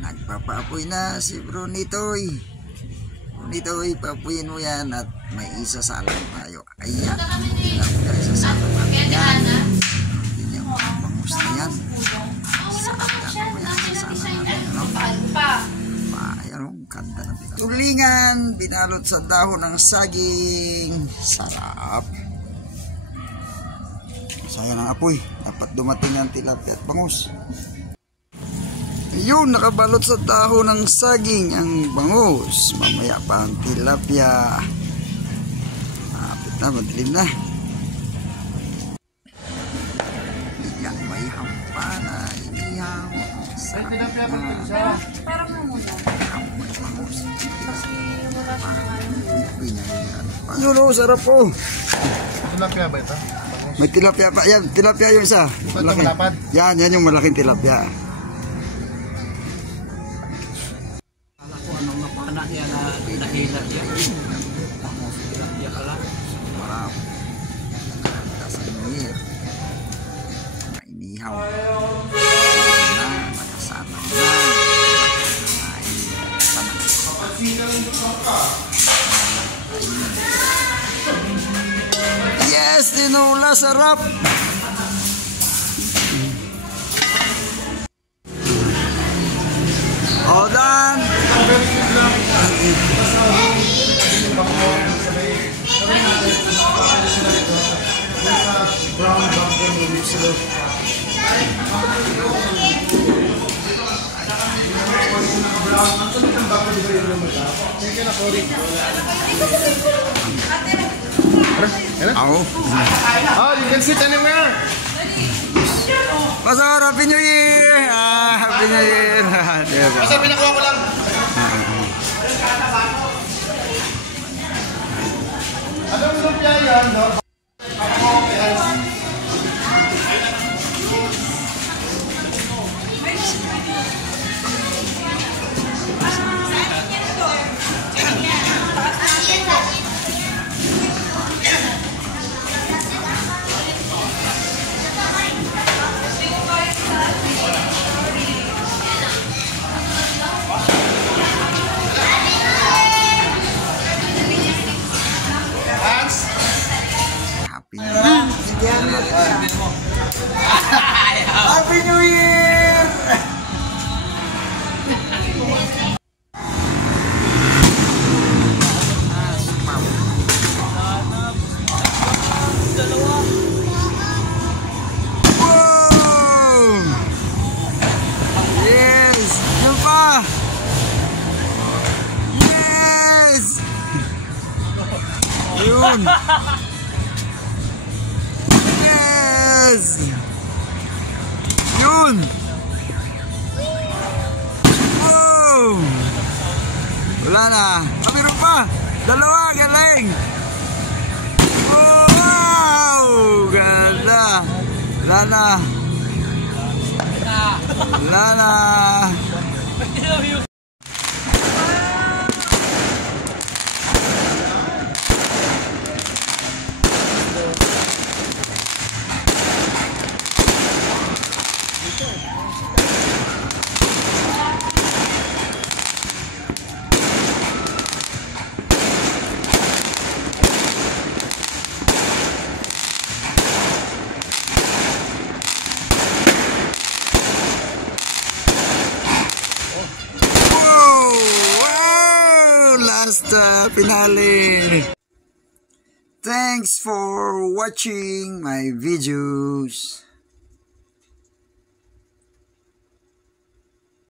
Nagpapaapoy na si Bro Nitoy. Nitoy, papuyin mo yan at may isasalang tayo. Ayan, isasalang natin yan. Hindi niya bangus na yan. Ayan o, ganda na pinalot. Tulingan, binalot sa dahon ng saging. Sarap. Sayang ang apoy. Dapat dumating ang tilapia at bangus. Yun, nakabalot sa dahon ng saging ang bangus. Mamaya pa ang tilapia. Malapit na, madilim na. Yan, may hampa na. Inihaw. Sarap na. Parang muna. Bangus. Ano, sarap po. Tilapia ba ito? May tilapia pa. Yan, tilapia yung isa. Malaki. Yan yung malaking tilapia. Anak niya na nahilat niya. Tilapia pala. Marap. Sa nuir. Mainihaw. Na, makasama na. Yes, tinula, sarap. All done. Oh, you can sit anywhere. Pastor, Happy New Year! Happy New Year! Pastor, pinakuha ko lang. Anong lumpia yan? Happy New Year! Wow! Yes! Ano pa? Yes! Yun! Yes! Yun! Wow! Wala na. Meron pa! Dalawa! Galing! Wow! Ganda! Wala na! Wala na! Finale. Thanks for watching my videos.